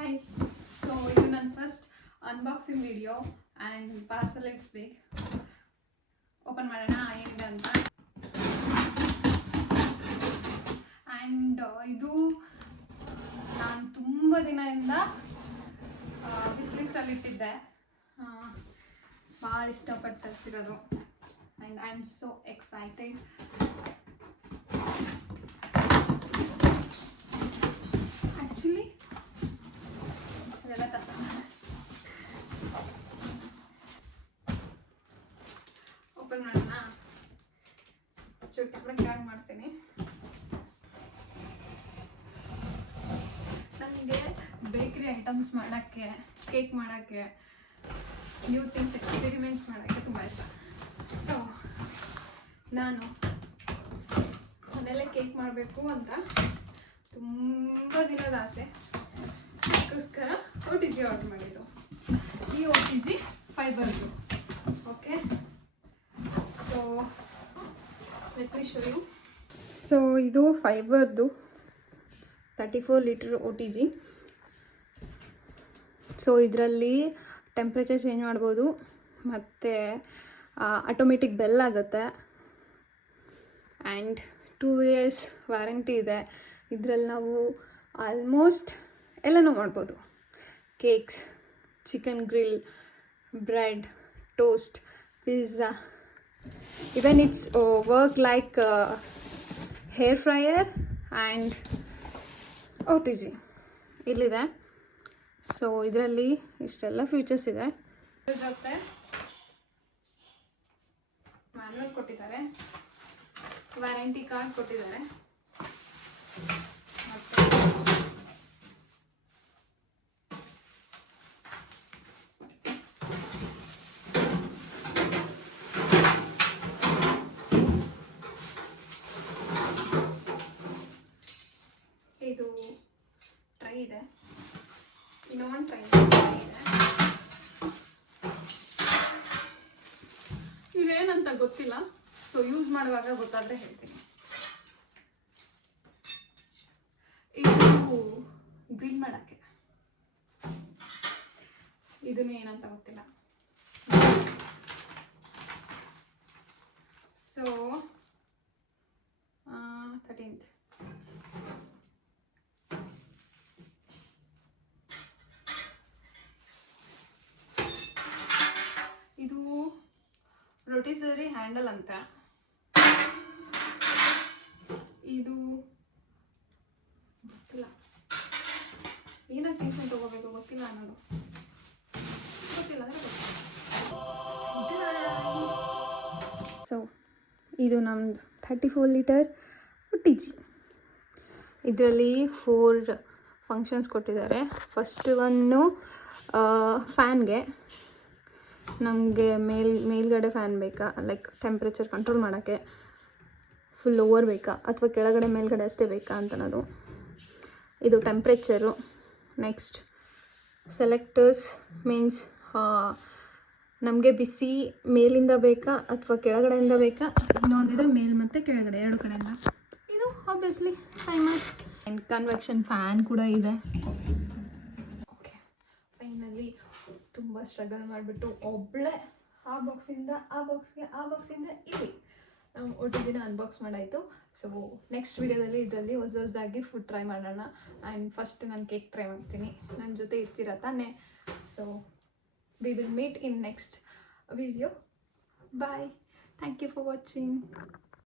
Hi. So ಇದು ನನ್ನ first unboxing video and parcel is big. Open ಮಾಡೋಣ ಏನಿದೆ ಅಂತ. ಆ್ಯಂಡ್ ಇದು ನಾನು ತುಂಬ ದಿನದಿಂದ ವಿಶ್ ಲಿಸ್ಟಲ್ಲಿ ಇಟ್ಟಿದ್ದೆ. ಭಾಳ ಇಷ್ಟಪಟ್ಟು ತರಿಸಿರೋದು and I am so excited. Actually ಅದೆಲ್ಲ ಕಸ ಓಪನ್ ಮಾಡೋಣ. ಕ್ಯಾಮ್ರಾ ಕ್ಯಾಗ್ ಮಾಡ್ತೀನಿ. ನನಗೆ ಬೇಕ್ರಿ ಐಟಮ್ಸ್ ಮಾಡೋಕ್ಕೆ, ಕೇಕ್ ಮಾಡೋಕ್ಕೆ, ನ್ಯೂ ಥಿಂಗ್ಸ್ ಎಕ್ಸ್ಪೆರಿಮೆಂಟ್ಸ್ ಮಾಡೋಕ್ಕೆ ತುಂಬ ಇಷ್ಟ. ಸೊ ನಾನು ಮನೆಯಲ್ಲೇ ಕೇಕ್ ಮಾಡಬೇಕು ಅಂತ ತುಂಬ ದಿನದ ಆಸೆ. ಅದಕ್ಕೋಸ್ಕರ OTG ಆರ್ಡರ್ ಮಾಡಿದ್ದು. ಈ OTG ಫೈಬರ್ದು. Okay, so let me show you. So ಇದು ಫೈಬರ್ದು 34 ಲೀಟರ್ OTG. ಸೊ ಇದರಲ್ಲಿ ಟೆಂಪ್ರೇಚರ್ ಚೇಂಜ್ ಮಾಡ್ಬೋದು ಮತ್ತು ಆಟೋಮೆಟಿಕ್ ಬೆಲ್ ಆಗುತ್ತೆ ಆ್ಯಂಡ್ 2 years ವ್ಯಾರಂಟಿ ಇದೆ. ಇದರಲ್ಲಿ ನಾವು ಆಲ್ಮೋಸ್ಟ್ ಎಲ್ಲನೂ ಮಾಡ್ಬೋದು. Cakes, chicken grill, bread, toast, pizza, even it's work like air fryer and OTG ಇಲ್ಲಿದೆ. ಸೊ ಇದರಲ್ಲಿ ಇಷ್ಟೆಲ್ಲ ಫೀಚರ್ಸ್ ಇದೆ. ಜೊತೆ ಮ್ಯಾನ್ಯಲ್ ಕೊಟ್ಟಿದ್ದಾರೆ, ವ್ಯಾರಂಟಿ ಕಾರ್ಡ್ ಕೊಟ್ಟಿದ್ದಾರೆ, ಮತ್ತು ಇದು ಟ್ರೈ ಇದೆ. ಇನ್ನೊಂದು ಟ್ರೈ ಇದೆ. ಇದೇನಂತ ಗೊತ್ತಿಲ್ಲ, ಸೊ ಯೂಸ್ ಮಾಡುವಾಗ ಗೊತ್ತಾದರೆ ಹೇಳ್ತೀನಿ. ಇದು ಗ್ರಿಲ್ ಮಾಡೋಕ್ಕೆ, ಇದನ್ನು ಏನಂತ ಗೊತ್ತಿಲ್ಲ. ಸೊ 13th ಇದು ರೊಟಿಸರಿ ಹ್ಯಾಂಡಲ್ ಅಂತ. ಇದು ಗೊತ್ತಿಲ್ಲ, ಏನಕ್ಕೆ ಟೆನ್ಷನ್ ತಗೋಬೇಕು ಗೊತ್ತಿಲ್ಲ ಅನ್ನೋದು. ಗೊತ್ತಿಲ್ಲ ಅಂದರೆ ಸೊ ಇದು ನಮ್ಮದು 34 ಲೀಟರ್ OTG. ಇದರಲ್ಲಿ 4 ಫಂಕ್ಷನ್ಸ್ ಕೊಟ್ಟಿದ್ದಾರೆ. ಫಸ್ಟ್ ಒನ್ನು ಫ್ಯಾನ್ಗೆ. ನಮಗೆ ಮೇಲ್ಗಡೆ ಫ್ಯಾನ್ ಬೇಕಾ, ಲೈಕ್ ಟೆಂಪ್ರೇಚರ್ ಕಂಟ್ರೋಲ್ ಮಾಡೋಕ್ಕೆ, ಫುಲ್ ಓವರ್ ಬೇಕಾ ಅಥವಾ ಕೆಳಗಡೆ ಮೇಲ್ಗಡೆ ಅಷ್ಟೇ ಬೇಕಾ ಅಂತನೋದು. ಇದು ಟೆಂಪ್ರೇಚರು. ನೆಕ್ಸ್ಟ್ ಸೆಲೆಕ್ಟರ್ಸ್ ಮೀನ್ಸ್ ನಮಗೆ ಬಿಸಿ ಮೇಲಿಂದ ಬೇಕಾ ಅಥವಾ ಕೆಳಗಡೆಯಿಂದ ಬೇಕಾ. ಇನ್ನೊಂದಿದೆ ಮೇಲ್ ಮತ್ತು ಕೆಳಗಡೆ ಎರಡು ಕಡೆಯಿಂದ. ಇದು obviously timer and convection fan ಕೂಡ ಇದೆ. ಓಕೆ, ಫೈನಲಿ ತುಂಬ ಸ್ಟ್ರಗಲ್ ಮಾಡಿಬಿಟ್ಟು ಒಬ್ಬಳೇ ಆ ಬಾಕ್ಸಿಂದ ಆ ಬಾಕ್ಸ್ಗೆ, ಆ ಬಾಕ್ಸಿಂದ ಇಲ್ಲಿ ನಾವು OTGನ ಅನ್ಬಾಕ್ಸ್ ಮಾಡಾಯಿತು. ಸೊ ನೆಕ್ಸ್ಟ್ ವಿಡಿಯೋದಲ್ಲಿ ಇದರಲ್ಲಿ ಹೊಸದಾಗಿ ಫುಡ್ ಟ್ರೈ ಮಾಡೋಣ. ಆ್ಯಂಡ್ ಫಸ್ಟ್ ನಾನು ಕೇಕ್ ಟ್ರೈ ಮಾಡ್ತೀನಿ. ನನ್ನ ಜೊತೆ ಇರ್ತೀರ ತಾನೇ? So we will meet in next video. Bye. Thank you for watching.